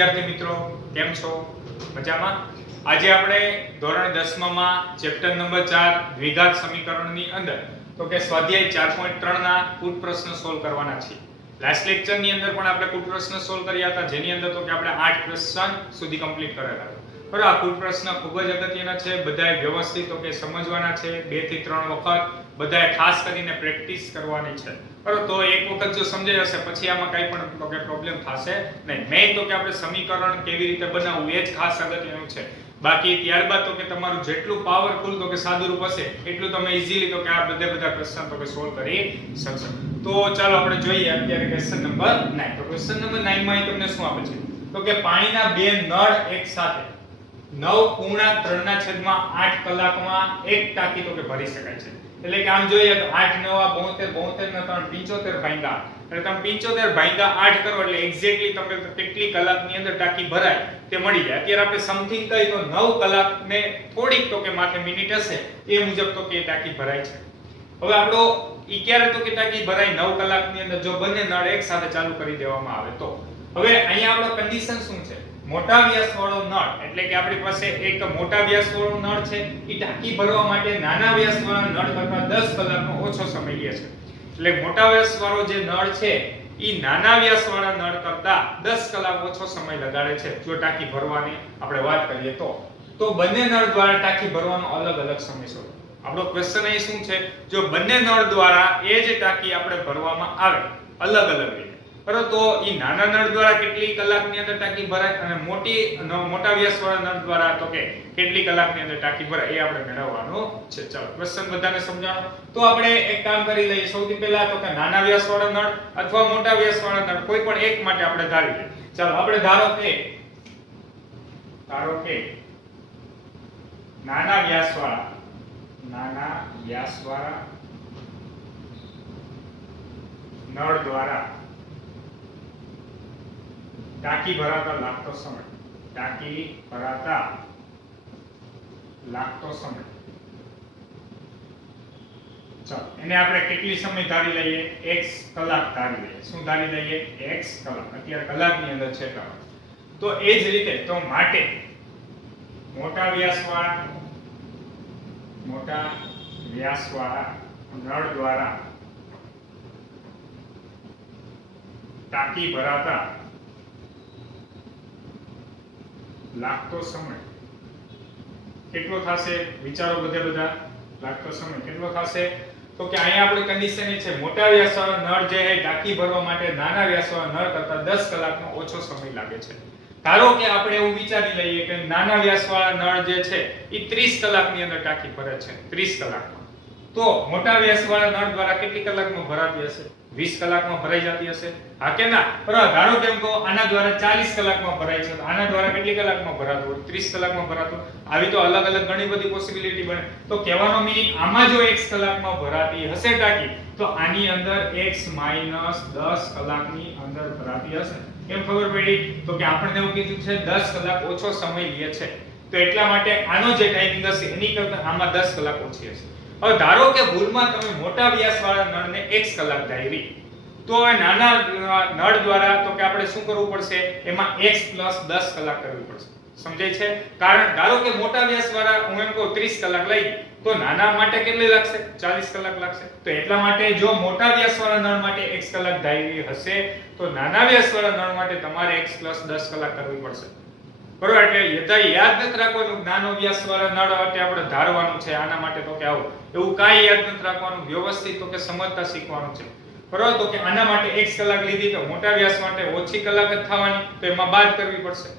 વિદ્યાર્થી મિત્રો, કેમ છો? મજામાં? આજે આપણે ધોરણ 10 માં ચેપ્ટર નંબર 4 દ્વિઘાત સમીકરણની અંદર તો કે સ્વાધ્યાય 4.3 ના કુટ પ્રશ્ન સોલ્વ કરવાના છે. લાસ્ટ લેક્ચર ની અંદર પણ આપણે કુટ પ્રશ્ન સોલ્વ કર્યા હતા, જેની અંદર તો કે આપણે 8 ક્વેશ્ચન સુધી કમ્પ્લીટ કરેલા હતા. પર આ કુટ પ્રશ્ન ખૂબ જ અગત્યના છે, બધાએ વ્યવસ્થિત તો કે સમજવાના છે. 2 થી 3 વખત બધાએ ખાસ કરીને પ્રેક્ટિસ કરવાની છે. બરાબર, તો એક વખત જો સમજાઈ જશે પછી આમાં કંઈ પણ તો કે પ્રોબ્લેમ થશે નહીં. મેઇન તો કે આપણે સમીકરણ કેવી રીતે બનાવવું એ જ ખાસ અગત્યનું છે. બાકી ત્યારબાદ તો કે તમારું જેટલું પાવરફુલ તો કે સાદુરૂપ હશે એટલું તમે ઈઝીલી તો કે આ બધા ક્વેશ્ચન તો કે સોલ્વ કરી શકશો. તો ચાલો આપણે જોઈએ અત્યારે ક્વેશ્ચન નંબર 9. તો ક્વેશ્ચન નંબર 9 માં તમને શું આપે છે? તો કે પાણીના બે નળ એક સાથે 9.3/8 કલાકમાં એક ટાંકી તો કે ભરી શકાય છે. એટલે કે આમ જોઈએ તો 8 9 72 72 ના 3 75 ભાગ્યા 8 એટલે તમે 75 ભાગ્યા 8 કરો એટલે એક્ઝેક્ટલી તમને કેટલી કલાકની અંદર ટાંકી ભરાય તે મળી જાય. અત્યારે આપણે સમથિંગ કહી તો 9 કલાક ને થોડીક તો કે માથે મિનિટ હશે એ મુજબ તો કે ટાંકી ભરાય છે. હવે આપણો ઈ ક્યારે તો કે ટાંકી ભરાય 9 કલાકની અંદર જો બંને નળ એક સાથે ચાલુ કરી દેવામાં આવે તો. હવે અહીંયા આપણો કન્ડિશન શું છે? મોટા વ્યાસ વાળો નળ, એટલે કે આપણી પાસે એક મોટા વ્યાસ વાળો નળ છે, ઈ ટાંકી ભરવા માટે નાના વ્યાસ વાળા નળ કરતા 10 કલાકનો ઓછો સમય લે છે. એટલે મોટા વ્યાસ વાળો જે નળ છે ઈ નાના વ્યાસ વાળા નળ કરતા 10 કલાક ઓછો સમય લગાડે છે જો ટાંકી ભરવાની આપણે વાત કરીએ તો. તો બંને નળ દ્વારા ટાંકી ભરવાનો અલગ અલગ સમય છે. આપણો ક્વેશ્ચન અહીં શું છે? જો બંને નળ દ્વારા એ જ ટાંકી આપણે ભરવામાં આવે અલગ અલગ રીતે, પરંતુ ઈ નાના નળ દ્વારા કેટલી કલાકની અંદર ટાંકી ભરાય અને મોટા વ્યાસ વાળા નળ દ્વારા તો કે કેટલી કલાકની અંદર ટાંકી ભરાય એ આપણે મેળવવાનું છે. ચાલો ક્વેશ્ચન બધાને સમજાણો. તો આપણે એક કામ કરી લઈએ. સૌથી પહેલા તો કે નાના વ્યાસ વાળા નળ અથવા મોટા વ્યાસ વાળા નળ કોઈ પણ એક માટે આપણે ધારી લઈએ. ચાલો આપણે ધારો કે નાના વ્યાસ વાળા નળ દ્વારા ટાંકી ભરાતા લાગતો સમય ચાલો એને આપણે કેટલી સમય ધારી લઈએ? x કલાક ધારી લઈએ. શું ધારી લઈએ? x કલાક. અત્યારે કલાકની અંદર છે તો એ જ રીતે તો માટે મોટા વ્યાસવાળા નળ દ્વારા ટાંકી ભરાતા લાગતો સમય કેટલો થશે? વિચારો બધા. લાગતો સમય કેટલો થશે? તો કે અહીંયા આપણી કન્ડિશન એ છે મોટા વ્યાસવાળા નળ જે છે ટાંકી ભરવા માટે નાના વ્યાસવાળા નળ કરતા 10 કલાકનો ઓછો સમય લાગે છે. ધારો કે આપણે એવું વિચારી લઈએ કે નાના વ્યાસવાળા નળ જે છે એ 30 કલાકની અંદર ટાંકી ભરે છે. 30 કલાકમાં. તો મોટા વ્યાસવાળા નળ દ્વારા કેટલી કલાકમાં ભરાતી હશે? 20 કલાકમાં ભરાઈ જતી હશે? હા કે ના? બરાબર. ધારો કે એમ કહો આના દ્વારા 40 કલાકમાં ભરાય છે, તો આના દ્વારા કેટલી કલાકમાં ભરાતું હોય? 30 કલાકમાં ભરાતું. આવી તો અલગ અલગ ઘણી બધી પોસિબિલિટી બને. તો કહેવાનો મીનિંગ આમાં જો x કલાકમાં ભરાતી હશે ટાંકી તો આની અંદર x - 10 કલાકની અંદર ભરાતી હશે. કેમ ખબર પડી? તો કે આપણને એવું કીધું છે 10 કલાક ઓછો સમય લે છે, તો એટલા માટે આનો જે ટાઈમિંગ હશે એની કરતા આમાં 10 કલાક ઓછી હશે. હવે ધારો કે ભૂલમાં તમે મોટા વ્યાસવાળા નળને x કલાક ધારી, તો હવે નાના નળ દ્વારા તો કે આપણે શું કરવું પડશે? એમાં x + 10 કલાક કરવી પડશે. સમજાય છે? કારણ ધારો કે મોટા વ્યાસવાળા હું એમ કહું 30 કલાક લઈ તો નાના માટે કેટલી લાગશે? 40 કલાક લાગશે. તો એટલા માટે જો મોટા વ્યાસવાળા નળ માટે x કલાક ધારી હશે તો નાના વ્યાસવાળા નળ માટે તમારે x + 10 કલાક કરવી પડશે. બરોબર. એટલે યાદ નથી રાખવાનું નાનો વ્યાસવાળા નળ માટે આપણે ધારવાનું છે આના માટે તો કે આવું એવું કાંઈ યાદ નથી રાખવાનું. વ્યવસ્થિત તો કે સમજતા શીખવાનું છે. બરોબર. તો કે આના માટે x કલાક લીધી તો મોટા વ્યાસ માટે ઓછી કલાક જ થવાની, તો એમાં બાદ કરવી પડશે.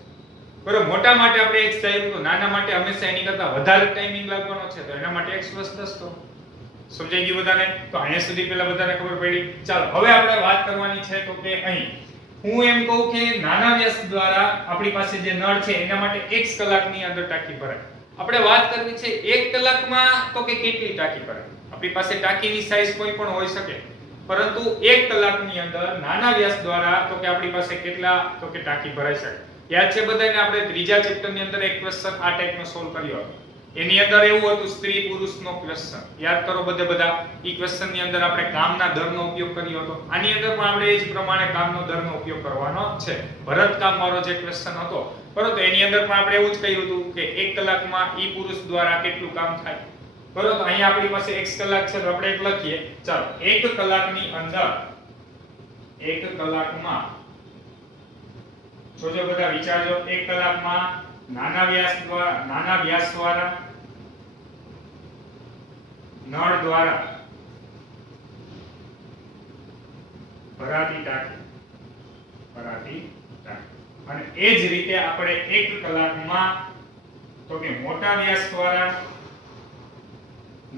બરોબર. મોટા માટે આપણે x ધાર્યું તો નાના માટે હંમેશા એની કરતા વધારે ટાઈમિંગ લાગવાનો છે, તો એના માટે x + 10 કરો. સમજાઈ ગયું બધાને? તો અહીંયા સુધી પહેલા બધાને ખબર પડી. ચાલો હવે આપણે વાત કરવાની છે તો કે અહીં હું એમ કહું કે નાના વ્યાસ દ્વારા આપણી પાસે જે નળ છે એના માટે x કલાકની અંદર ટાંકી ભરાય. આપણે વાત કરવી છે 1 કલાકમાં તો કે કેટલી ટાંકી ભરાય. આપણી પાસે ટાંકીની સાઈઝ કોઈ પણ હોઈ શકે, પરંતુ 1 કલાકની અંદર નાના વ્યાસ દ્વારા તો કે આપણી પાસે કેટલા તો કે ટાંકી ભરાઈ શકે. યાદ છે બધાને? આપણે ત્રીજા ચેપ્ટરની અંદર એક ક્વેશ્ચન આ ટાઈપનો સોલ્વ કર્યો હતો. એની અંદર એવું હતું સ્ત્રી પુરુષનો ક્વેશ્ચન, યાદ કરો બધા ઈ ક્વેશ્ચન ની અંદર આપણે કામના દરનો ઉપયોગ કર્યો હતો. આની અંદર પણ આપણે એ જ પ્રમાણે કામનો દરનો ઉપયોગ કરવાનો છે. ભરતકામ વાળો જે ક્વેશ્ચન હતો બરોબર, તો એની અંદર પણ આપણે એવું જ કહ્યું હતું કે 1 કલાકમાં ઈ પુરુષ દ્વારા કેટલું કામ થાય. બરોબર, તો અહીંયા આપણી પાસે x કલાક છે તો આપણે એક લખીએ. ચાલો 1 કલાકની અંદર 1 કલાકમાં જોજો બધા વિચારજો, 1 કલાકમાં નાના વ્યાસવાળા નળ દ્વારા ભરાતી ટાંકી અને એ જ રીતે આપણે 1 કલાકમાં તો કે મોટા વ્યાસવાળા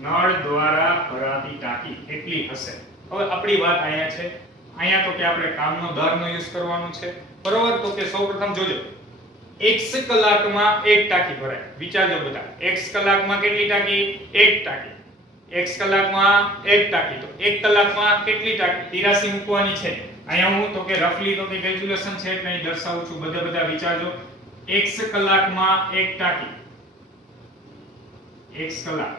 નળ દ્વારા ભરાતી ટાંકી કેટલી હશે. હવે આપણી વાત અહીંયા છે, અહીંયા તો કે આપણે કામનો દરનો યુઝ કરવાનો છે બરોબર. તો કે સૌપ્રથમ જોજો x કલાકમાં એક ટાંકી ભરાય. વિચારજો બધા, x કલાકમાં કેટલી ટાંકી? એક ટાંકી. x કલાકમાં એક ટાંકી, તો 1 કલાકમાં કેટલી ટાંકી? 83 મૂકવાની છે. અહીંયા હું તો કે રફલી તો કે કેલ્ક્યુલેશન છે એટલે અહીં દર્શાવું છું. બધા વિચારજો, x કલાકમાં એક ટાંકી, x કલાક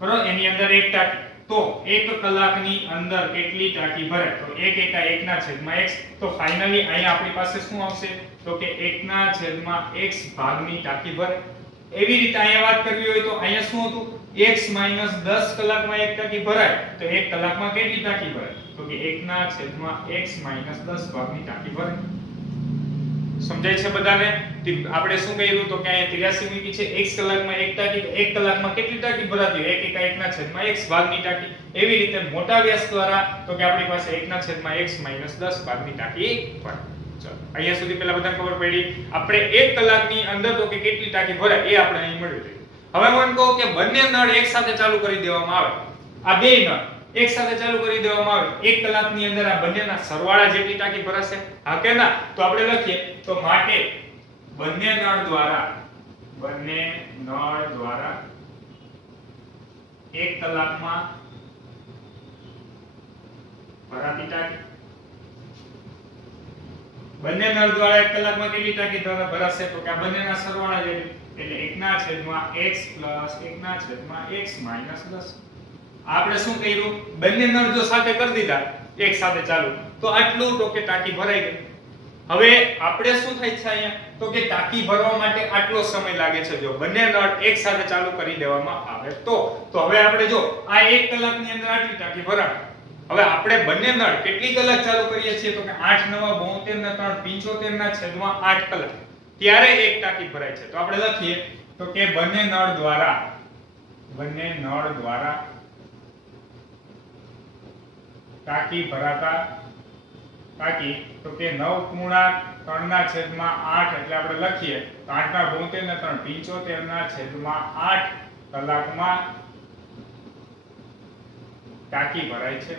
બરોબર, એની અંદર એક ટાંકી, તો 1 કલાકની અંદર કેટલી ટાંકી ભરાય? તો 1 એકા 1 ના છેદમાં x. તો ફાઇનલી અહીંયા આપણી પાસે શું આવશે? તો કે 1 ના છેદમાં x ભાગની ટાંકી ભરાય. એવી રીતે અહીંયા વાત કરવી હોય તો અહીંયા શું હતું? x - 10 કલાકમાં એક ટાંકી ભરાય, તો 1 કલાકમાં કેટલી ટાંકી ભરાય? તો કે 1 ના છેદમાં x - 10 ભાગની ટાંકી ભરાય. સમજાય છે બધાને? આપણે શું કહ્યું તો કે અહીંયા 83 મૂકી છે, x કલાકમાં એક ટાંકી, તો 1 કલાકમાં કેટલી ટાંકી ભરાતી હોય? 1 એકા 1 ના છેદમાં x ભાગની ટાંકી. એવી રીતે મોટા વ્યાસ દ્વારા તો કે આપણી પાસે 1 ના છેદમાં x - 10 ભાગની ટાંકી ભરાય. ચલો અહીંયા સુધી પહેલા બધાને ખબર પડી. આપણે 1 કલાકની અંદર તો કે કેટલી ટાંકી ભરાય એ આપણે અહીં મળ્યું છે. હવે હું એમ કહું કે બંને નળ એક સાથે ચાલુ કરી દેવામાં આવે, આ બે નળ એક સાથે ચાલુ કરી દેવામાં આવે, 1 કલાકની અંદર આ બંનેના સરવાળા જેટલી ટાંકી ભરાશે? હા કે ના? તો આપણે લખીએ તો માટે બંને નળ દ્વારા 1 કલાકમાં ભરાતી ટાંકી, બંને નળ દ્વારા 1 કલાકમાં કેટલી ટાંકી ભરાશે? તો કે આ બંનેના સરવાળા જેટલી, એટલે 1 ના છેદમાં x પ્લસ 1 ના છેદમાં x માઈનસ 10. આપણે શું કર્યું? બંને નળ જો સાથે કરી દીધા એક સાથે ચાલુ, તો આટલું તો કે ટાંકી ભરાઈ ગઈ. હવે આપણે શું થાય છે અહીંયા? તો કે ટાંકી ભરવા માટે આટલો સમય લાગે છે જો બંને નળ એક સાથે ચાલુ કરી દેવામાં આવે તો હવે આપણે જો આ 1 કલાકની અંદર આટલી ટાંકી ભરાય. હવે આપણે બંને નળ કેટલી કલાક ચાલુ કરીએ છીએ? તો કે 8 9 72 ને 3 75 ના છેદમાં 8 કલાક, ત્યારે એક ટાંકી ભરાય છે. તો આપણે લખીએ તો કે બંને નળ દ્વારા ટાંકી ભરાતા ટાંકી તો કે 9 ના છેદમાં 8 એટલે આપણે લખીએ તો 8 ના 72 ને 3 75 ના છેદમાં 8 કલાકમાં ટાંકી ભરાય છે.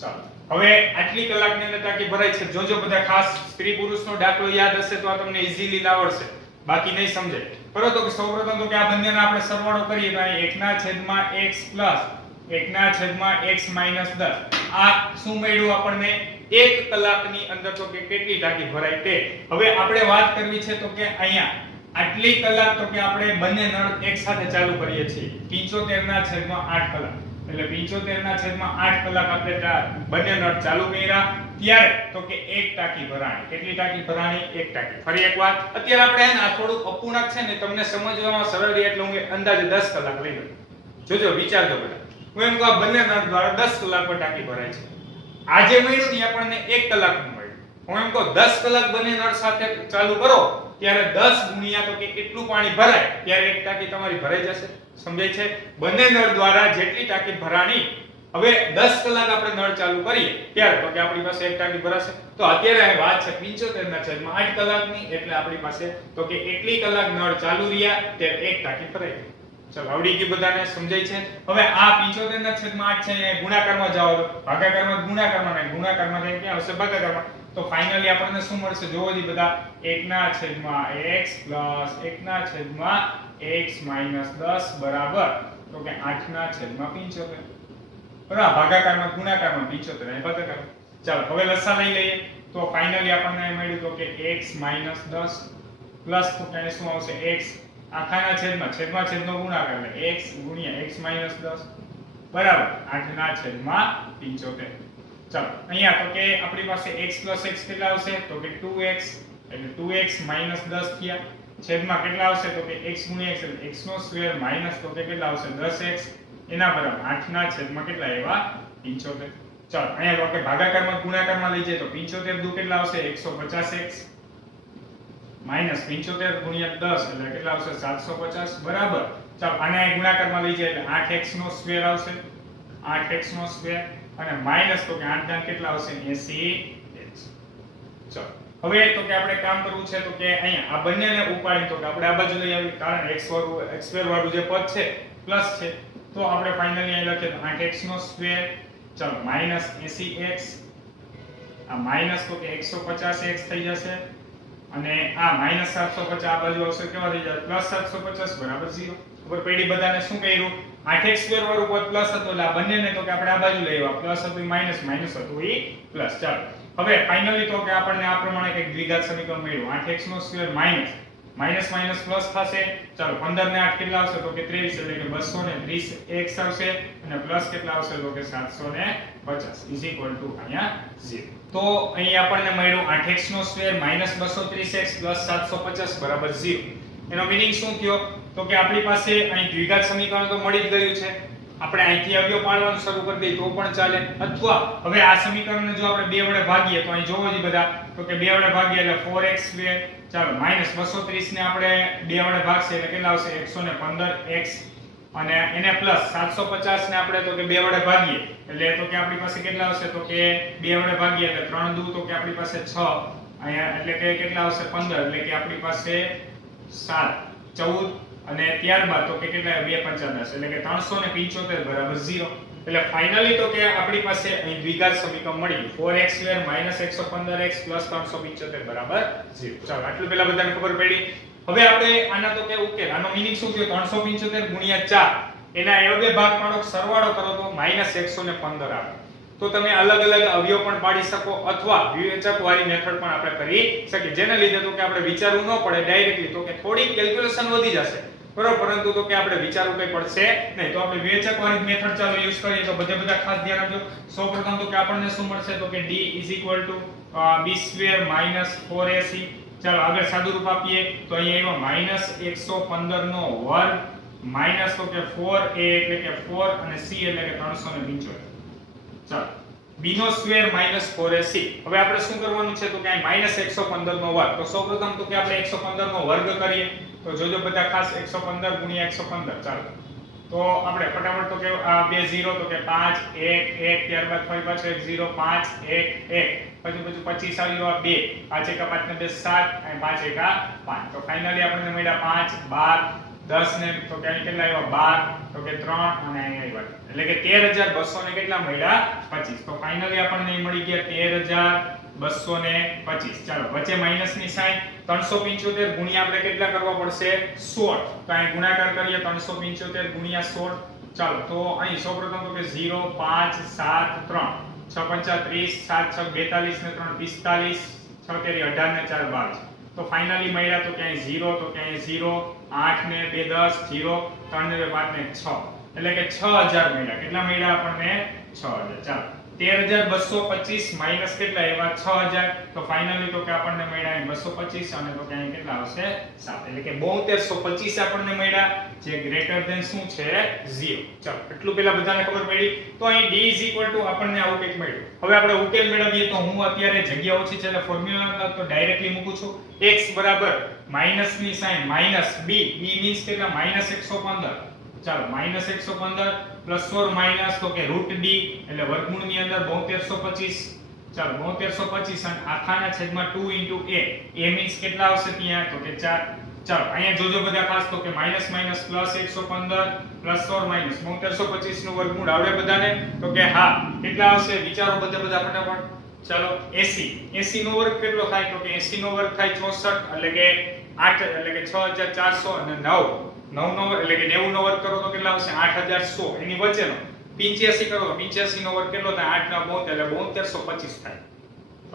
ચાલો હવે આટલી કલાકની અંદર ટાંકી ભરાય છે. જોજો બધા ખાસ સ્ત્રી પુરુષનો દાખલો યાદ હશે તો આ તમને ઈઝીલી આવડશે, બાકી નહીં સમજાય. બરોબર, તો સૌપ્રથમ તો કે આ બંનેનો આપણે સરવાળો કરીએ તો અહીં 1 ના છેદમાં x પ્લસ 1 ના છેદમાં x માઈનસ 10. આ શું મળ્યું આપણને? 1 કલાકની અંદર તો કે કેટલી ટાંકી ભરાય તે. હવે આપણે વાત કરવી છે તો કે અહીંયા આટલી કલાક તો કે આપણે બંને નળ એક સાથે ચાલુ કરીએ છીએ 75 ના છેદમાં 8 કલાક, એટલે 75 ના છેદમાં 8 કલાક આપણે બંને નળ ચાલુ કર્યા ત્યારે તો કે એક ટાંકી ભરાણી. કેટલી ટાંકી ભરાણી? એક ટાંકી. ફરી એક વાત, અત્યારે આપણે આ થોડું અપૂર્ણાંક છે ને તમને સમજવામાં સરળ રહે એટલે હું અંદાજે 10 કલાક લઈ લઉં. જોજો વિચારજો બધા, હું એમ કહું બંને નળ દ્વારા 10 કલાક પર ટાંકી ભરાય છે. આજે મળ્યું ને આપણને 1 કલાકનું મળ્યું. હું એમ કહું 10 કલાક બંને નળ સાથે ચાલુ કરો ત્યારે 10 ગુણ્યા તો કે એટલું પાણી ભરાય ત્યારે એક ટાંકી તમારી ભરાઈ જશે. સમજાય છે? બંને નળ દ્વારા જેટલી ટાંકી ભરાણી, હવે 10 કલાક આપણે નળ ચાલુ કરીએ ત્યારે તો કે આપણી પાસે એક ટાંકી ભરાશે. તો અત્યારે આ વાત છે 75 ના છેદમાં 8 કલાકની, એટલે આપણી પાસે તો કે એટલી કલાક નળ ચાલુ રહ્યા ત્યારે એક ટાંકી ભરાઈ ગઈ. ચલો આવડી ગયું બધાને? સમજાય છે? હવે આ 75 ના છેદમાં 8 છે એ ગુણાકારમાં જાવ તો ભાગાકારમાં ગુણાકારમાં નહીં, ગુણાકારમાં જાય ક્યાં આવશે? ભાગાકારમાં. તો ફાઇનલી આપણને શું મળશે? જોવો જી બધા, 1 ના છેદમાં x પ્લસ 1 ના છેદમાં x માઈનસ 10 બરાબર તો કે 8 ના છેદમાં 75. બરાબર, ભાગાકારમાં ગુણાકારમાં 75 અને ભાગાકારમાં. ચાલો હવે લસા લઈ લઈએ તો ફાઇનલી આપણને મળ્યું તો કે x માઈનસ 10 પ્લસ તો કે શું આવશે x આખાના છેદમાં છેદનો ગુણાકાર એટલે x ગુણ્યા x માઈનસ 10 બરાબર 8 ના છેદમાં 75. ચાલો અહીંયા તો કે આપણી પાસે x plus x કેટલા આવશે તો કે 2x એટલે 2x minus 10 થયા છેદમાં કેટલા આવશે તો કે x ગુણ્યા x એટલે x નો સ્ક્વેર માઈનસ તો કે કેટલા આવશે 10x એના બરાબર 8 ના છેદમાં કેટલા આવ્યા 75. ચાલો અહીંયા તો કે ભાગાકારમાં ગુણાકારમાં લઈ જાય તો 75 દુ કેટલા આવશે 150x માઈનસ 75 ગુણ્યા 10 એટલે કેટલા આવશે 750 બરાબર. ચાલો આને અહીં ગુણાકારમાં લઈ જાય એટલે 8x નો સ્ક્વેર આવશે 8x નો સ્ક્વેર અને માઈનસ તો કે 8 દાન કેટલા આવશે 80x. ચાલો હવે તો કે આપણે કામ કરવું છે તો કે અહીંયા આ બંનેને ઉપાડી તો કે આપણે આ બાજુ લઈ આવી કારણ x સ્ક્વેર વાળું જે પદ છે પ્લસ છે તો આપણે ફાઇનલી અહીં લખીએ તો 8x નો સ્ક્વેર ચાલો માઈનસ 80x આ માઈનસ તો કે 150x થઈ જશે અને આ માઈનસ 750 આ બાજુ આવશે કેવા થઈ જાય પ્લસ 750 બરાબર 0. ખબર પડી બધાને શું કર્યું 8x સ્ક્વેર વાળું પદ પ્લસ હતું એટલે આ બંનેને તો કે આપણે આ બાજુ લઈ આવ્યા પ્લસ હતું માઈનસ માઈનસ હતું એ પ્લસ. ચાલો હવે ફાઇનલી તો કે આપણને આ પ્રમાણે એક દ્વિઘાત સમીકરણ મળ્યું 8x નો square minus minus minus plus થશે ચાલો 15 ને 8 કેટલા આવશે તો કે 23 એટલે કે 230x આવશે અને પ્લસ કેટલા આવશે તો કે 750 ઇઝ ઇક્વલ ટુ અહીંયા 0. તો અહીં આપણને મળ્યું 8x નો સ્ક્વેર માઈનસ 230x પ્લસ 750 બરાબર 0. એનો મીનિંગ શું થયો તો કે આપણી પાસે અહીં દ્વિઘાત સમીકરણ તો મળી જ ગયું છે આપણે અહીંથી અવયવ પાડવાનું શરૂ કરી દઈએ તો પણ ચાલે અથવા હવે આ સમીકરણને જો આપણે 2 વડે ભાગીએ તો અહીં જોવો જ બધા તો કે 2 વડે ભાગીએ એટલે 4x સ્ક્વેર ચાલો માઈનસ 230 ને આપણે 2 વડે ભાગશે એટલે કેટલા આવશે 115x અને એને પ્લસ 750 ને આપણે તો કે 2 વડે ભાગીએ એટલે તો કે આપણી પાસે કેટલા આવશે તો કે 2 વડે ભાગીએ એટલે 3 દુ તો કે આપણી પાસે 6 અહીંયા એટલે કે કેટલા આવશે 15 એટલે કે આપણી પાસે 7 14 અને ત્યારબાદ તો કે કેટલા 2 5 10 એટલે કે 375 બરાબર 0. એટલે ફાઇનલી તો કે આપણી પાસે અહીં દ્વિઘાત સમીકરણ મળી 4x² - 115x + 375 બરાબર 0. ચાલો આટલું પહેલા બધાને ખબર પડી. હવે આપણે આના તો કે ઉકેલ આનો મીનિંગ શું થયો 375 * 4 એના અવયવ ભાગ પાડો સરવાળો કરો તો -115 આવે. તો તમે અલગ અલગ અવયવ પણ પાડી શકો અથવા વિવેચક વાળી મેથડ પણ આપણે કરી શકીએ જેને લીધે તો કે આપણે વિચારવું ન પડે ડાયરેક્ટલી તો કે થોડી કેલ્ક્યુલેશન વધી જશે બરોબર પરંતુ તો કે આપણે વિચારવું કઈ પડશે નહીં. તો આપણે વિવેચક વાળી મેથડ ચાલો યુઝ કરીએ તો બધા ખાસ ધ્યાન આપજો. સૌપ્રથમ તો કે આપણને શું મળશે તો કે d = b² - 4ac. ચાલો આગળ સાદું રૂપ આપીએ તો અહીંયા આવ્યો -115 નો વર્ગ માઈનસ તો કે 4a એટલે કે 4 અને c એટલે કે 375. ચાલો b નો સ્ક્વેર - 4ac. હવે આપણે શું કરવાનું છે તો કે અહીં -115 નો વર્ગ. તો સૌપ્રથમ તો કે આપણે 115 નો વર્ગ કરીએ તો જોજો બધા ખાસ 115 * 115. ચાલો તો આપણે ફટાફટ તો કે આ બે 0 તો કે 5 1 1 ત્યારબાદ ફરી પાછો 1 0 5 1 1 પછી 25 આવ્યો આ 2 5 1 5 ને 2 7 અને 5 1 5. તો ફાઇનલી આપણને મળ્યા 5 12 10 ને તો કે અહીં કેટલા આવ્યા 12 તો કે 3 અને અહીં આવ્યા એટલે કે 13200 ને કેટલા મળ્યા 25. તો ફાઇનલી આપણને મળી ગયા 13225. ચાલો વચ્ચે માઈનસ ની સાઈન 375 ગુણ્યા આપણે કેટલા કરવા પડશે 16. તો અહીં ગુણાકાર કરીએ 375 ગુણ્યા 16. ચાલો તો અહીં સૌપ્રથમ તો કે 0 5 7 3 6 5 30 7 6 42 ને 3 45 6 તેરી 18 ને 4 22. તો ફાઇનલી મળ્યા તો કે અહીં 0 તો કે અહીં 0 8 ને 2 10 0 3 ને 2 5 ને 6 એટલે કે 6000 મળ્યા. કેટલા મળ્યા આપણને 6000. ચાલો 13225 માઈનસ કેટલા એવા 6000. તો ફાઇનલી તો કે આપણને મળ્યા 225 અને તો કે અહીં કેટલા આવશે 7 એટલે કે 7225 આપણને મળ્યા જે ગ્રેટર ધેન શું છે 0. ચાલો એટલું પહેલા બધાને ખબર પડી. તો અહીં d આપણને આવું કંઈક મળ્યું. હવે આપણે ઉકેલ મેળવીએ તો હું અત્યારે જગ્યા ઓછી છે એટલે ફોર્મ્યુલા તો ડાયરેક્ટલી મૂકું છું. x બરાબર માઈનસ ની સાઈન માઈનસ b મીન્સ કેટલા -115. ચાલો -115 પ્લસ ઓર માઈનસ તો કે √d એટલે વર્ગમૂળ ની અંદર 7225. ચાલો 7225 અને આખાના છેદમાં 2 * a મીન્સ કેટલા આવશે ત્યાં તો કે 4. ચાલો અહીંયા જોજો બધા ખાસ તો કે minus minus plus 115 plus or minus 7225 નું વર્ગમૂળ આવડે બધાને તો કે હા કેટલા આવશે વિચારો બધા ફટાફટ. ચાલો 80 નો વર્ગ કેટલો થાય તો કે 80 નો વર્ગ થાય 64 એટલે કે 8 એટલે કે 6400 અને 9 નો વર્ગ એટલે કે 90 નો વર્ગ કરો તો કેટલા આવશે 8100. એની વચ્ચેનો 85 કરો તો 85 નો વર્ગ કેટલો થાય 8 ના 72 એટલે 7225 થાય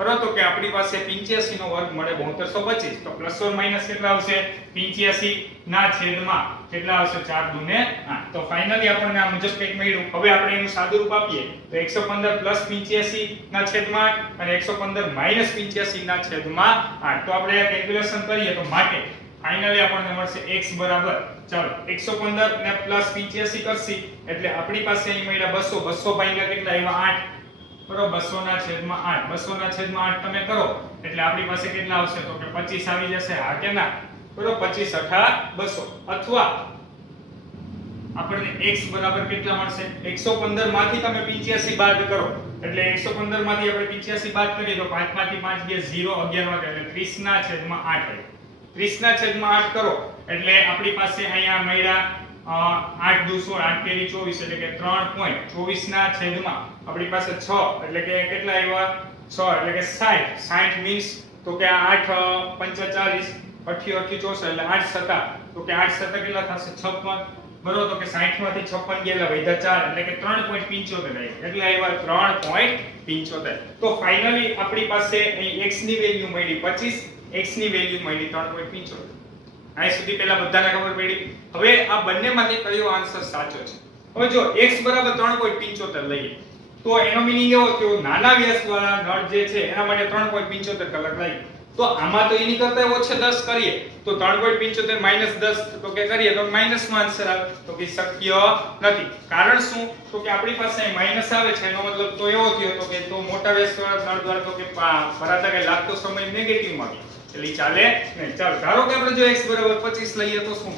બરોબર તો કે આપણી પાસે 85 નો વર્ગ મળે 7225 તો પ્લસ ઓર માઈનસ કેટલા આવશે 85 ના છેદમાં કેટલા આવશે 4 દુને 8 તો ફાઇનલી આપણને આ મુજબ કંઈક મળ્યું હવે આપણે એનું સાદું રૂપ આપીએ તો 115 પ્લસ 85 ના છેદમાં 8 અને 115 માઈનસ 85 ના છેદમાં 8 તો આપણે કેલ્ક્યુલેશન કરીએ તો માટે ફાઇનલી આપણને મળશે x બરાબર ચાલો 115 ને પ્લસ 85 કરશી એટલે આપણી પાસે અહીં મળ્યા 200 200 ભાગ્યા કેટલા આવ્યા 8 બરોબર 200 ના છેદમાં 8 200 ના છેદમાં 8 તમે કરો એટલે આપણી પાસે કેટલા આવશે તો કે 25 આવી જશે હા કે ના બરોબર 25 અઠા 200 અથવા આપણને x બરાબર કેટલા મળશે 115 માંથી તમે 85 બાદ કરો એટલે 115 માંથી આપણે 85 બાદ કરીએ તો 5 માંથી 5 ગયા 0 11 માંથી એટલે 30 ના છેદમાં 8 30 ના છેદમાં 8 કરો એટલે આપણી પાસે અહીંયા મળ્યા 8 200 8 તેરી 24 એટલે કે 3.24 ના છેદમાં આપણી પાસે 6 એટલે કે કેટલા આવ્યા 6 એટલે કે 60 60 મીન્સ તો કે 8 45 88 64 એટલે 8 સતા તો કે 8 સતા કેટલા થશે 56 બરોબર તો કે 60 માંથી 56 ગયા વધ્યા 4 એટલે કે 3.75 આવ્યા એટલે આવ્યા 3.75 તો ફાઇનલી આપણી પાસે અહીં x ની વેલ્યુ મળી 25 x ની વેલ્યુ મળી 3.75 અહીં સુધી પહેલા બધાને ખબર પડી હવે આ બંનેમાંથી કયો આન્સર સાચો છે હવે જો x બરાબર 3.75 લઈએ તો એનો મીનિંગ એવો થયો નાના વ્યાસ વાળા નળ જે છે એના માટે 3.75 કલાક લાગી તો આમાં તો એની કરતા ઓછે 10 કરીએ તો 3.75 માઈનસ 10 તો કે કરીએ તો માઈનસ નો આન્સર આવે તો કે શક્ય નથી કારણ શું તો કે આપણી પાસે માઈનસ આવે છે એનો મતલબ તો એવો થયો તો કે તો મોટા વ્યાસ વાળા નળ દ્વારા તો કે ભરાતા કે લાગતો સમય નેગેટિવ માં એટલે ચાલે નહીં ચાલો ધારો કે આપણે જો x બરાબર 25 લઈએ તો શું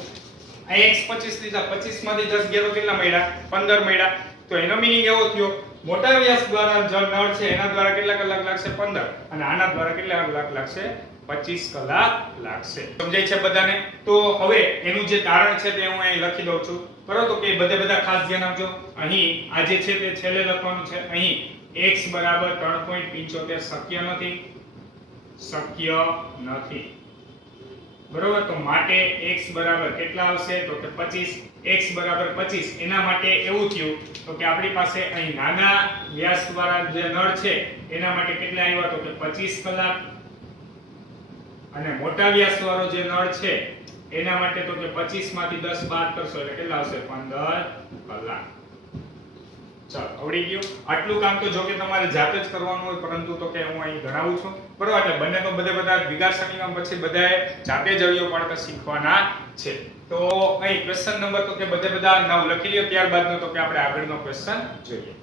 આ x 25 લીધા 25 માંથી 10 ગયા તો કેટલા મળ્યા 15 મળ્યા તો એનો મીનિંગ એવો થયો મોટા વ્યાસ દ્વારા જે નળ છે એના દ્વારા કેટલા કલાક લાગશે 15 અને આના દ્વારા કેટલા કલાક લાગશે 25 કલાક લાગશે સમજાય છે બધાને તો હવે એનું જે તારણ છે તે હું અહીં લખી દઉં છું બરોબર તો કે બધા ખાસ ધ્યાન આપજો અહીં આ જે છે તે છેલ્લે લખવાનું છે અહીં x બરાબર 3.75 શક્ય નથી બરોબર તો માટે x બરાબર કેટલા આવશે તો કે 25 x બરાબર 25 એના માટે એવું થયું તો કે આપણી પાસે અહીં નાના વ્યાસ વાળા જે નળ છે એના માટે કેટલા આવ્યા તો કે 25 કલાક અને મોટા વ્યાસ વાળો જે નળ છે એના માટે તો કે 25 માંથી 10 બાદ કરશો એટલે કેટલા આવશે 15 કલાક ચાલો આવડી ગયું આટલું કામ તો જો કે તમારે જાતે જ કરવાનું હોય પરંતુ તો કે હું અહીં ગણાવું છું બરોબર એટલે બંને તો બધા વિગાસણીમાં પછી બધાએ જાતે જ અવયવ પાડતા શીખવાના છે તો અહીં ક્વેશ્ચન નંબર તો કે બધા 9 લખી લ્યો ત્યારબાદનો તો કે આપણે આગળનો ક્વેશ્ચન જોઈએ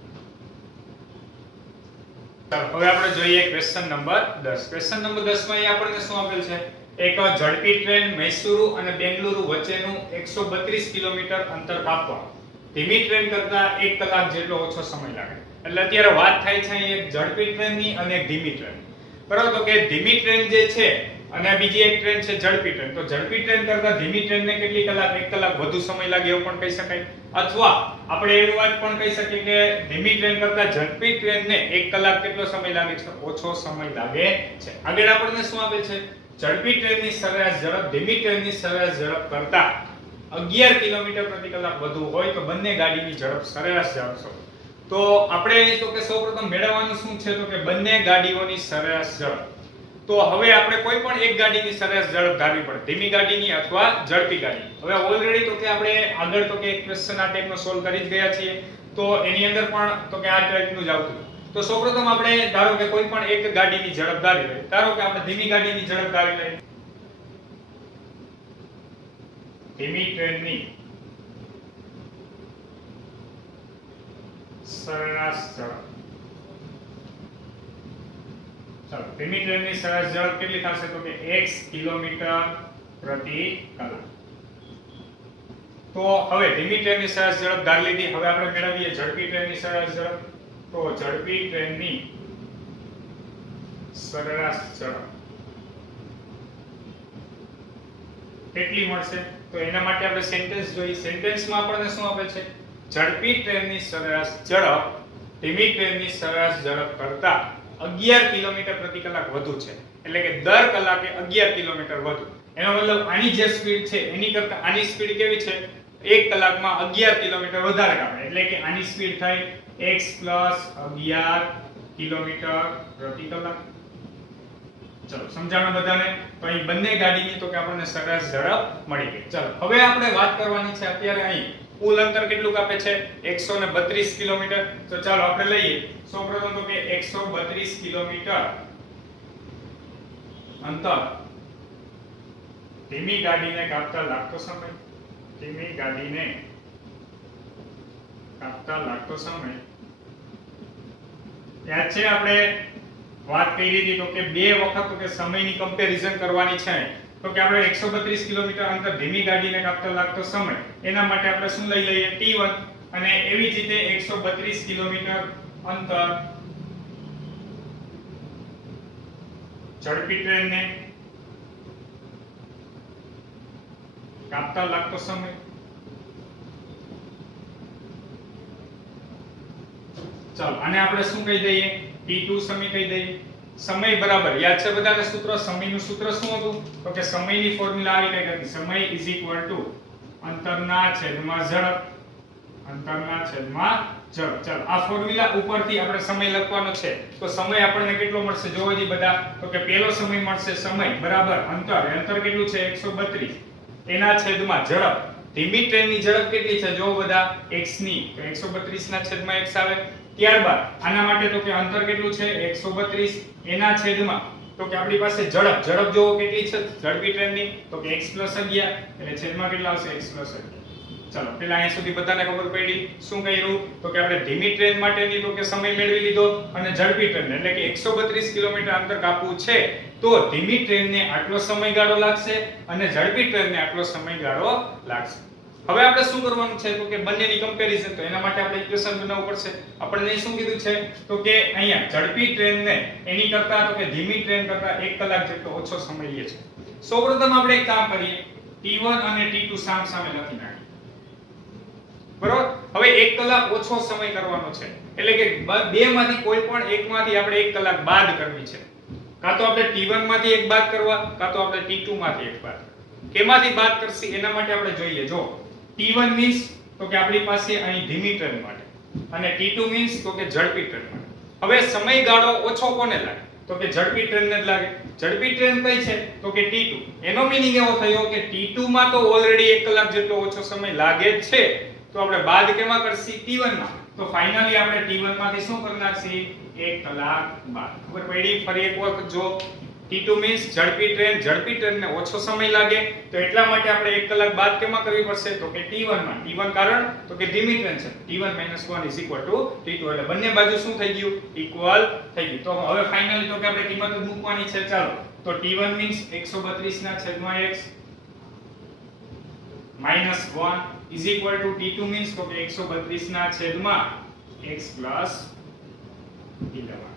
ચાલો હવે આપણે જોઈએ ક્વેશ્ચન નંબર 10 ક્વેશ્ચન નંબર 10 માં અહીં આપણને શું આપેલ છે એક ઝડપી ટ્રેન મૈસૂરુ અને બેંગલુરુ વચ્ચેનું 132 કિલોમીટર અંતર કાપવા ધીમી ટ્રેન કરતા 1 કલાક જેટલો ઓછો સમય લાગે એટલે અત્યારે વાત થાય છે એક ઝડપી ટ્રેનની અને એક ધીમી ટ્રેન બરાબર તો કે ધીમી ટ્રેન જે છે અને બીજી એક ટ્રેન છે ઝડપી ટ્રેન તો ઝડપી ટ્રેન કરતા ધીમી ટ્રેનને કેટલી કલાક 1 કલાક વધુ સમય લાગે એવું પણ કહી શકાય અથવા આપણે એવી વાત પણ કહી શકીએ કે ધીમી ટ્રેન કરતા ઝડપી ટ્રેનને 1 કલાક કેટલો સમય લાગે છે ઓછો સમય લાગે છે આગળ આપણને શું આપે છે ઝડપી ટ્રેનની સરેરાશ ઝડપ ધીમી ટ્રેનની સરેરાશ ઝડપ કરતા 11 કિલોમીટર પ્રતિ કલાક વધુ હોય તો બંને ગાડીની ઝડપ સરેરાશ જાણશો તો આપણે તો કે સૌપ્રથમ મેળવવાનું શું છે તો કે બંને ગાડીઓની સરેરાશ ઝડપ તો હવે આપણે કોઈ પણ એક ગાડીની સરેરાશ ઝડપ ધારવી પડે ધીમી ગાડીની અથવા ઝડપી ગાડી હવે ઓલરેડી તો કે આપણે આગળ તો કે એક ક્વેશ્ચન આ ટાઈપનો સોલ્વ કરી જ ગયા છીએ તો એની અંદર પણ તો કે આ ટાઈપનું જ આવતું તો સૌપ્રથમ આપણે ધારો કે કોઈ પણ એક ગાડીની ઝડપ ધારી લઈએ ધારો કે આપણે ધીમી ગાડીની ઝડપ ધારી લઈએ ધીમી ટ્રેનની સરેરાશ ઝડપ ચાલો ધીમી ટ્રેનની સરેરાશ ઝડપ કેટલી થશે તો કે x કિલોમીટર પ્રતિ કલાક તો હવે ધીમી ટ્રેનની સરેરાશ ઝડપ ધારી લીધી હવે આપણે મેળવીએ ઝડપી ટ્રેનની સરેરાશ ઝડપ તો ઝડપી ટ્રેનની સરેરાશ ઝડપ કેટલી મળશે તો એના માટે આપણે સેન્ટેન્સ જોઈએ સેન્ટેન્સમાં આપણને શું આપે છે ઝડપી ટ્રેનની સરેરાશ ઝડપ ધીમી ટ્રેનની સરેરાશ ઝડપ કરતા 11 કિલોમીટર પ્રતિ કલાક વધુ છે એટલે કે દર કલાકે 11 કિલોમીટર વધુ એનો મતલબ આની જે સ્પીડ છે એની કરતા આની સ્પીડ કેવી છે 1 કલાકમાં 11 કિલોમીટર વધારે કાપે એટલે કે આની સ્પીડ થાય x + 11 કિલોમીટર પ્રતિ કલાક ચલો સમજાણું બધાને? તો અહીં બંને ગાડીની તો કે આપણને સરસ ઝડપ મળી ગઈ. ચલો હવે આપણે વાત કરવાની છે અત્યારે અહીં કુલ અંતર કેટલું કાપે છે 132 કિલોમીટર. તો ચાલો આપણે લઈએ સૌપ્રથમ તો કે 132 કિલોમીટર અંતર ધીમી ગાડીને કાપતા લાગતો સમય, ધીમી ગાડીને કાપતા લાગતો સમય. યાદ છે આપણે વાત કરી હતી તો કે બે વખત તો કે સમયની કમ્પેરિઝન કરવાની છે. તો કે આપણે 132 કિલોમીટર અંતર ધીમી ગાડીને કાપતા લાગતો સમય એના માટે આપણે શું લઈ લઈએ t1 અને એવી જ રીતે 132 કિલોમીટર અંતર ઝડપી ટ્રેનને કાપતા લાગતો સમય. ચાલો આને આપણે શું કહી દઈએ t2 સમય કહી દઈએ. સમય બરાબર યાદ છે બધાને સૂત્ર? સમયનું સૂત્ર શું હતું? તો કે સમયની ફોર્મ્યુલા આવી કઈ હતી, સમય અંતરના છેદમાં ઝડપ, અંતરના છેદમાં ઝડપ. ચાલો આ ફોર્મ્યુલા ઉપરથી આપણે સમય લખવાનો છે. તો સમય આપણને કેટલો મળશે જોવો જી બધા? તો કે પહેલો સમય મળશે સમય બરાબર અંતર, અંતર કેટલું છે 132 એના છેદમાં ઝડપ. ધીમી ટ્રેનની ઝડપ કેટલી છે જોવો બધા? x ની, તો 132 ના છેદમાં x આવે. ત્યારબાદ આના માટે તો કે અંતર કેટલું છે 132 એના છેદમાં તો કે આપણી પાસે ઝડપ, ઝડપ જોવો કેટલી છે ઝડપી ટ્રેનની? તો કે x + 11 એટલે છેદમાં કેટલા આવશે x + 11. ચાલો પહેલા અહીંયા સુધી બધાને ખબર પડી શું કર્યું? તો કે આપણે ધીમી ટ્રેન માટેની તો કે સમય મેળવી લીધો અને ઝડપી ટ્રેન એટલે કે 132 કિલોમીટર અંતર કાપવું છે તો ધીમી ટ્રેનને આટલો સમયગાળો લાગશે અને ઝડપી ટ્રેનને આટલો સમયગાળો લાગશે. હવે આપણે શું કરવાનું છે તો કે બંનેની કમ્પેરિઝન. તો એના માટે આપણે ઇક્વેશન બનાવવું પડશે. આપણને શું કીધું છે તો કે અહીંયા ઝડપી ટ્રેનને એની કરતા તો કે ધીમી ટ્રેન કરતા 1 કલાક જેટલો ઓછો સમય લે છે. સૌપ્રથમ આપણે એક કામ કરીએ t1 અને t2 સામ સામે લખી નાખીએ. બરોબર? હવે 1 કલાક ઓછો સમય કરવાનો છે એટલે કે બે માંથી કોઈ પણ એકમાંથી આપણે 1 કલાક બાદ કરવી છે. કાં તો આપણે t1 માંથી એક બાદ કરવા, કાં તો આપણે t2 માંથી એક બાદ કરવા. કેમાંથી બાદ કરશી એના માટે આપણે જોઈએ. જો t1 મીન્સ તો કે આપણી પાસે અહીં ધીમી ટ્રેન માટે અને t2 મીન્સ તો કે ઝડપી ટ્રેન માટે. હવે સમયગાળો ઓછો કોને લાગે? તો કે ઝડપી ટ્રેનને જ લાગે. ઝડપી ટ્રેન કઈ છે તો કે t2. એનો મીનિંગ એવો થયો કે t2 માં તો ઓલરેડી 1 કલાક જેટલો ઓછો સમય લાગે જ છે તો આપણે બાદ કેમાં કરશી t1 માં. તો ફાઇનલી આપણે t1 માંથી શું કરી નાખશી 1 કલાક બાદ. ખબર પડી? ફરી એક વખત જો t2 મીન્સ ઝડપી ટ્રેન, ઝડપી ટ્રેનને ઓછો સમય લાગે તો એટલા માટે આપણે 1 કલાક બાદ કેમાં કરવી પડશે તો કે t1 માં. t1 કારણ તો કે ધીમી ટ્રેન છે. t1 - 1 = t2 એટલે બંને બાજુ શું થઈ ગયું ઇક્વલ થઈ ગયું. તો હવે ફાઇનલી તો કે આપણે કિંમત મૂકવાની છે. ચાલો તો t1 મીન્સ 132 ના છેદમાં x -1 t2 મીન્સ તો કે 132 ના છેદમાં x + 11.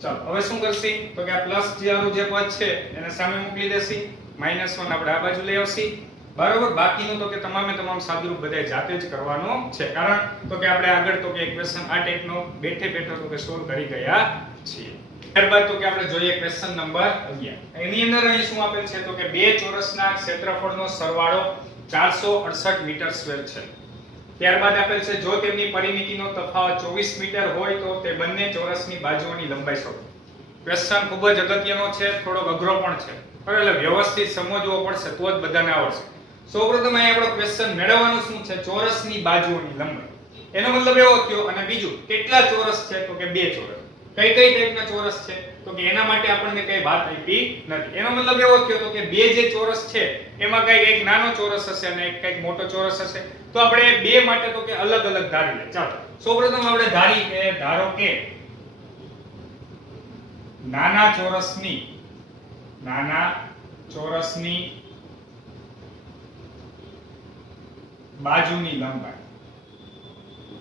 ચાલો હવે શું કરશી તો કે આ પ્લસ જેનું જે પદ છે એને સામે મોકલી દેશી, -1 આપણે આ બાજુ લઈ આવશી. બરાબર? બાકીનું તો કે તમામે તમામ સાદુરૂપ બધાય જાતે જ કરવાનો છે કારણ તો કે આપણે આગળ તો કે ઇક્વેશન આ ટાઈપનો બેઠે બેઠો તો કે સોલ્વ કરી ગયા છીએ. ત્યારબાદ તો કે આપણે જોઈએ ક્વેશ્ચન નંબર 11. એની અંદર અહીં શું આપેલ છે તો કે બે ચોરસના ક્ષેત્રફળનો સરવાળો 468 મીટર સ્ક્વેર છે. ત્યારબાદ આપેલ છે જો તેમની પરિમિતિનો તફાવત 24 મીટર હોય તો તે બંને ચોરસની બાજુઓની લંબાઈ શોધો. ક્વેશ્ચન ખૂબ જ અગત્યનો છે, થોડો અઘરો પણ છે. એટલે વ્યવસ્થિત સમજવો પડશે તો જ બધાને આવડશે. સૌપ્રથમ અહીં આપણો ક્વેશ્ચન મેળવવાનું શું છે ચોરસની બાજુઓની લંબાઈ. એનો મતલબ એવો થયો અને બીજું કેટલા ચોરસ છે તો કે બે ચોરસ. કઈ કઈ ટાઈપના ચોરસ છે તો કે એના માટે આપણને કઈ વાત આપી નથી. એનો મતલબ એવો થયો તો કે બે જે ચોરસ છે એમાં કઈ એક નાનો ચોરસ હશે અને એક કઈક મોટો ચોરસ હશે. તો આપણે બે માટે તો કે અલગ અલગ ધારી લે. ચાલો સૌપ્રથમ આપણે ધારી કે ધારો કે નાના ચોરસની બાજુની લંબાઈ,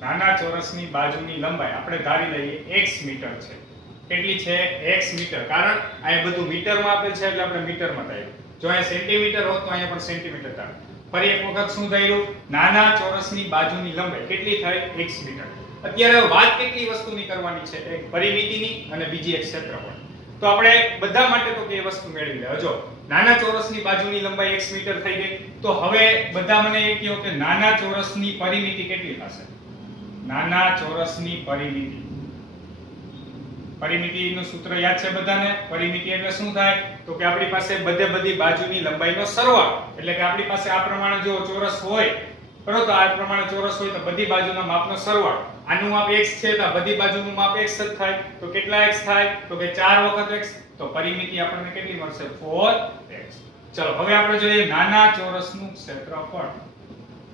નાના ચોરસની બાજુની લંબાઈ આપણે ધારી લઈએ x મીટર છે. કેટલી છે x મીટર. કારણ આ બધું મીટરમાં આપેલ છે એટલે આપણે મીટરમાં ધાર્યું. જો અહીંયા સેન્ટીમીટર હોત તો અહીંયા પણ સેન્ટીમીટર થાય. ફરી એક વખત શું ધાર્યું નાના ચોરસની બાજુની લંબાઈ કેટલી થાય x મીટર. અત્યારે વાત કેટલી વસ્તુની કરવાની છે એક પરિમિતિની અને બીજી એક ક્ષેત્રફળ. તો આપણે બધા માટે તો કે એ વસ્તુ મેળવી લે. જો નાના ચોરસની બાજુની લંબાઈ x મીટર થઈ ગઈ તો હવે બધા મને એ કહો કે નાના ચોરસની પરિમિતિ કેટલી થશે. નાના ચોરસની પરિમિતિ પરિમિતિનું સૂત્ર યાદ છે બધાને? પરિમિતિ એટલે શું થાય? તો કે આપણી પાસે બધી બાજુની લંબાઈનો સરવાળો. એટલે કે આપણી પાસે આ પ્રમાણે જો ચોરસ હોય, બરોબર, તો આ પ્રમાણે ચોરસ હોય તો બધી બાજુના માપનો સરવાળો. આનું માપ x છે તો બધી બાજુનું માપ x જ થાય. તો કેટલા x થાય? તો કે 4 વખત x. તો પરિમિતિ આપણને કેટલી મળશે? 4x. ચલો હવે આપણે જોઈએ નાના ચોરસનું ક્ષેત્રફળ.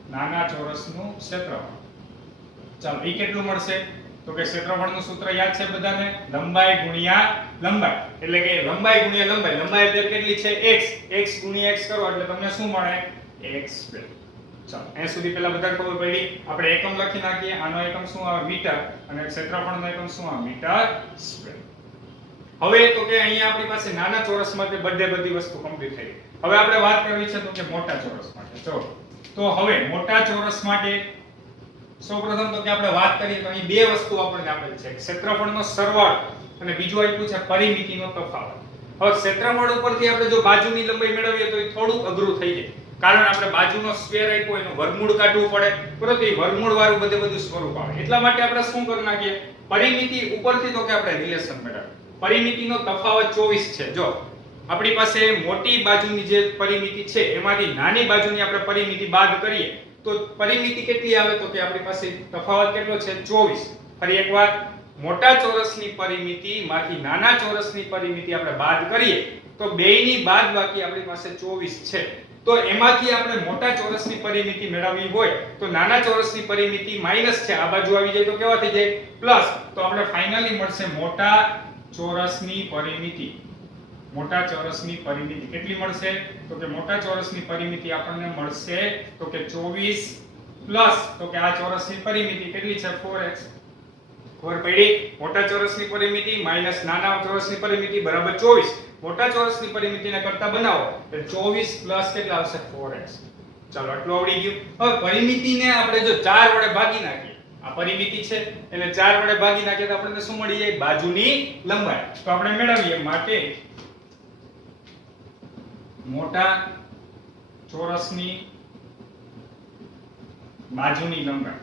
નાના ચોરસનું ક્ષેત્રફળ. ચાલો એ કેટલું મળશે? તો કે ક્ષેત્રફળનું સૂત્ર યાદ છે બધાને? લંબાઈ ગુણ્યા લંબાઈ. એટલે કે લંબાઈ ગુણ્યા લંબાઈ. લંબાઈ એટલે કેટલી છે? x. x ગુણ્યા x કરો એટલે તમને શું મળે? x². ચાલો એ સુધી પહેલા બધાને ખબર પડી. આપણે એકમ લખી નાખીએ. આનો એકમ શું આવે? મીટર. અને ક્ષેત્રફળનો એકમ શું આવે? મીટર². હવે તો કે અહીંયા આપણી પાસે નાના ચોરસ માટે બધી વસ્તુ કમ્પ્લીટ થઈ ગઈ. હવે આપણે વાત કરવી છે તો કે મોટા ચોરસ માટે. ચલો તો હવે મોટા ચોરસ માટે સૌપ્રથમ તો કે આપણે વાત કરીએ તો અહીં બે વસ્તુ આપણને આપેલ છે: ક્ષેત્રફળનો સરવાળો અને બીજું આપ્યું છે પરિમિતિનો તફાવત. હવે ક્ષેત્રફળ ઉપરથી આપણે જો બાજુની લંબાઈ મેળવીએ તો એ થોડું અઘરું થઈ જાય, કારણ આપણે બાજુનો સ્ક્વેર આપ્યો એનું વર્ગમૂળ કાઢવું પડે, પરંતુ એ વર્ગમૂળ વાળું બધું સ્વરૂપ આવે. એટલા માટે આપણે શું કરી નાખીએ? પરિમિતિ ઉપરથી તો કે આપણે રિલેશન મેળવીએ. પરિમિતિનો તફાવત 24 છે. જો આપણી પાસે મોટી બાજુની જે પરિમિતિ છે એમાંથી નાની બાજુની આપણે પરિમિતિ બાદ કરીએ તો પરિમિતિ કેટલી આવે? તો કે આપણી પાસે તફાવત કેટલો છે? 24. ફરી એકવાર, મોટા ચોરસની પરિમિતિ માંથી નાના ચોરસની પરિમિતિ આપણે બાદ કરીએ તો બેયની બાદબાકી આપણી પાસે 24 છે. તો એમાંથી આપણે મોટા ચોરસની પરિમિતિ મેળવવી હોય તો નાના ચોરસની પરિમિતિ માઈનસ છે, આ બાજુ આવી જાય તો કેવા થઈ જાય? પ્લસ. તો આપણે ફાઇનલી મળશે મોટા ચોરસની પરિમિતિ. મોટા ચોરસની પરિમિતિ કેટલી મળશે? તો કે મોટા ચોરસની પરિમિતિ આપણને મળશે તો કે 24 પ્લસ તો કે આ ચોરસની પરિમિતિ કેટલી છે? 4x. ખબર પડી? મોટા ચોરસની પરિમિતિ માઈનસ નાના ચોરસની પરિમિતિ બરાબર 24. મોટા ચોરસની પરિમિતિને કરતા બનાવો એટલે 24 પ્લસ કેટલા આવશે? 4x. ચાલો આટલું આવડી ગયું. હવે પરિમિતિને આપણે જો 4 વડે ભાગી નાખીએ, આ પરિમિતિ છે એટલે 4 વડે ભાગી નાખીએ તો આપણને શું મળી જાય? બાજુની લંબાઈ. તો આપણે મેળવીએ માટે મોટા ચોરસની બાજુની લંબાઈ.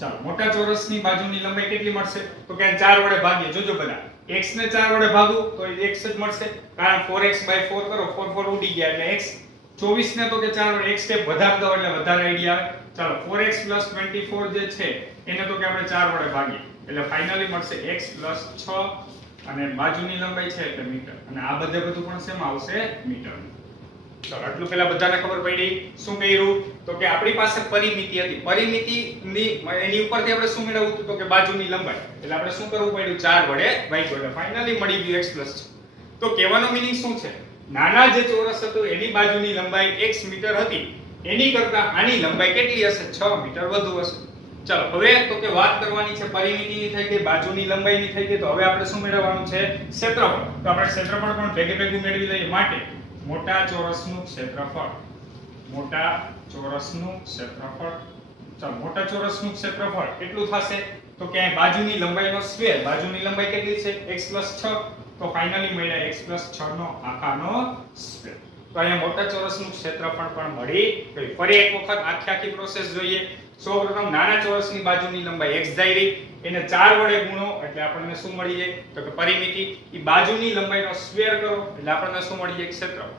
ચાલો મોટા ચોરસની બાજુની લંબાઈ કેટલી મળશે? તો કે 4 વડે ભાગીએ. જોજો બધા, x ને 4 વડે ભાગું તો x જ મળશે, કારણ 4x/4 કરો, 4 4 ઉડી ગયા એટલે x. 24 ને તો કે 4 વડે x સ્ટેપ વધારી દો એટલે વધારે આઈડિયા આવે. ચાલો 4x + 24 જે છે એને તો કે આપણે 4 વડે ભાગીએ એટલે ફાઇનલી મળશે x + 6 અને બાજુની લંબાઈ છે એટલે મીટર. અને આ બધું પણ શેમાં આવશે? મીટર. ચાલો આટલું પહેલા બધાને ખબર પડી. શું કર્યું? તો કે આપણી પાસે પરિમિતિ હતી. પરિમિતિની એની ઉપરથી આપણે શું મેળવવું હતું? તો કે બાજુની લંબાઈ. એટલે આપણે શું કરવું પડ્યું? 4 વડે ભાગ્યો એટલે ફાઇનલી મળી ગયું x + 6. તો કહેવાનો મીનિંગ શું છે? નાના જે ચોરસ હતું એની બાજુની લંબાઈ x મીટર હતી, એની કરતા આની લંબાઈ કેટલી હશે? 6 મીટર વધુ હશે. ચાલો હવે તો કે વાત કરવાની છે પરિમિતિની થઈ ગઈ, બાજુની લંબાઈની થઈ ગઈ. તો હવે આપણે શું મેળવવાનું છે? ક્ષેત્રફળ. તો આપણે ક્ષેત્રફળ પણ ભેગું મેળવી લઈએ. માટે મોટા ચોરસનું ક્ષેત્રફળ. મોટા ચોરસનું ક્ષેત્રફળ. ચાલો મોટા ચોરસનું ક્ષેત્રફળ કેટલું થશે? તો કે બાજુની લંબાઈનો સ્ક્વેર. બાજુની લંબાઈ કેટલી છે? x + 6. તો ફાઇનલી મળ્યા x + 6 નો આખાનો સ્ક્વેર. તો અહીંયા મોટા ચોરસનું ક્ષેત્રફળ પણ મળી ગયું. ફરી એક વખત આખી પ્રોસેસ જોઈએ. સૌપ્રથમ નાના ચોરસની બાજુની લંબાઈ x ધારી, એને 4 વડે ગુણો એટલે આપણને શું મળી જાય? તો કે પરિમિતિ. ઈ બાજુની લંબાઈનો સ્ક્વેર કરો એટલે આપણને શું મળી જાય? ક્ષેત્રફળ.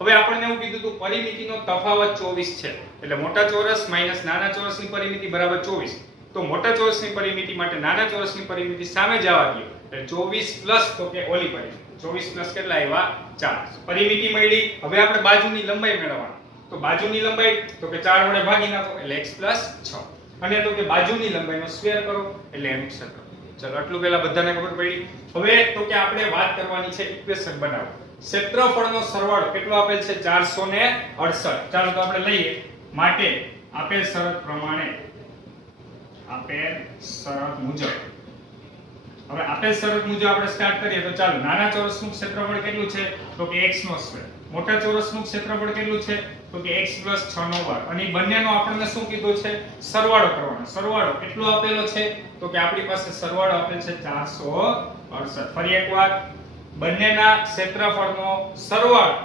હવે આપણને એવું કીધું હતું પરિમિતિનો તફાવત 24 છે. એટલે મોટા ચોરસ માઈનસ નાના ચોરસની પરિમિતિ બરાબર 24. તો મોટા ચોરસની પરિમિતિ માટે નાના ચોરસની પરિમિતિ સામે જવા દો એટલે 24 પ્લસ તો કે ઓલી પરિમિતિ. 24 પ્લસ કેટલા આવ્યા? 4. પરિમિતિ મળી. હવે આપણે બાજુની લંબાઈ મેળવવાની. તો બાજુની લંબાઈ તો કે 4 વડે ભાગી નાખો એટલે x + 6. અને તો કે બાજુની લંબાઈનો સ્ક્વેર કરો એટલે એનું ક્ષેત્રફળ. ચલો આટલું પહેલા બધાને ખબર પડી. હવે તો કે આપણે વાત કરવાની છે ઇક્વેશન બનાવો. ક્ષેત્રફળનો સરવાળો કેટલો આપેલ છે? 468. ચાલો તો આપણે લઈએ. માટે આપેલ શરત પ્રમાણે, આપેલ શરત મુજબ, હવે આપેલ શરત મુજબ આપણે સ્ટાર્ટ કરીએ તો ચાલો નાના ચોરસનું ક્ષેત્રફળ કેટલું છે? તો કે x નો સ્ક્વેર. મોટા ચોરસનું ક્ષેત્રફળ કેટલું છે? તો કે x + 6 નો વર્ગ. અને બંનેનો આપણને શું કીધું છે? સરવાળો કરવાનો. સરવાળો કેટલો આપેલો છે? તો કે આપણી પાસે સરવાળો આપેલ છે 468. ફરી એકવાર, બંનેના ક્ષેત્રફળનો સરવાળો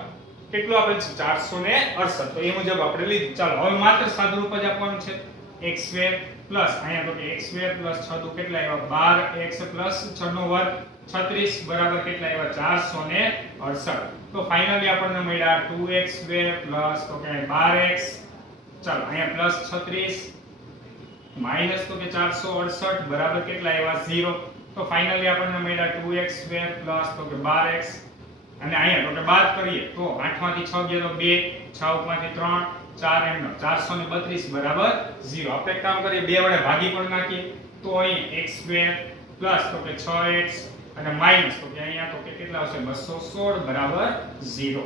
કેટલો આપેલ છે? 468. તો એ મુજબ આપણે લીધું. ચાલો હવે માત્ર સાદુરૂપ જ આપવાનું છે. x² પ્લસ અહીંયા તો કે x² પ્લસ 6 દુ કેટલા આવ્યા 12x પ્લસ 6 નો વર્ગ 36 બરાબર કેટલા આવ્યા 468. તો ફાઇનલી આપણને મળ્યા 2x² પ્લસ તો કે 12x, ચાલો અહીંયા પ્લસ 36 માઈનસ તો કે 468 બરાબર કેટલા આવ્યા 0. તો ફાઇનલી આપણને મળ્યા 2x² પ્લસ તો કે 12x, અને અહીંયા તો કે બાદ કરીએ તો 8 માંથી 6 ગયા તો 2, 6 માંથી 3, 4 એમનો 432 બરાબર 0. આપણે એક કામ કરીએ 2 વડે ભાગી પણ નાખીએ તો અહીં x² પ્લસ તો કે 6x અને માઈનસ તો કે અહીંયા તો કે કેટલા આવશે 216 બરાબર 0.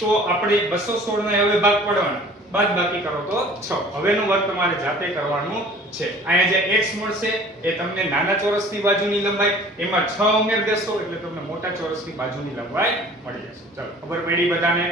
તો આપણે 216 ને હવે ભાગ પાડવાનો, બાદ બાકી કરો તો 6. હવેનું વર્ક તમારે જાતે કરવાનું છે. અહીંયા જે x મળશે એ તમને નાના ચોરસની બાજુની લંબાઈ, એમાં 6 ઉમેર દેશો એટલે તમને મોટા ચોરસની બાજુની લંબાઈ મળી જશે. ચાલો ખબર પડી બધાને?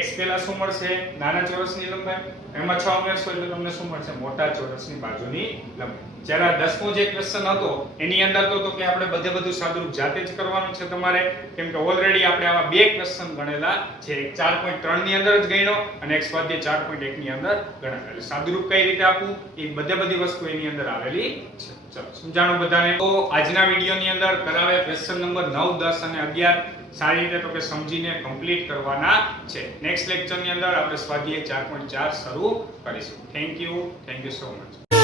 x પહેલા શું મળશે? નાના ચોરસની લંબાઈ, એમાં 6 ઉમેરશો એટલે તમને શું મળશે? મોટા ચોરસની બાજુની લંબાઈ. જ્યારે 10મો જે ક્વેશ્ચન હતો એની અંદર તો કે આપણે બધું સાદુરૂપ જાતે જ કરવાનું છે તમારે, કેમ કે ઓલરેડી આપણે આવા બે ક્વેશ્ચન ગણેલા છે. એક 4.3 ની અંદર જ ગણ્યો અને એક સ્વાધ્યાય 4.1 ની અંદર ગણેલો. એટલે સાદુરૂપ કઈ રીતે આપવું એ બધી વસ્તુ એની અંદર આવેલી છે. ચલો સમજાણું બધાને? તો આજના વિડિયોની અંદર કરાવે ક્વેશ્ચન નંબર 9, 10 અને 11 સારી રીતે તો કે સમજીને કમ્પ્લીટ કરવાના છે. નેક્સ્ટ લેક્ચરની અંદર આપણે સ્વાધ્યાય 4.4 શરૂ કરીશું. Thank you so much.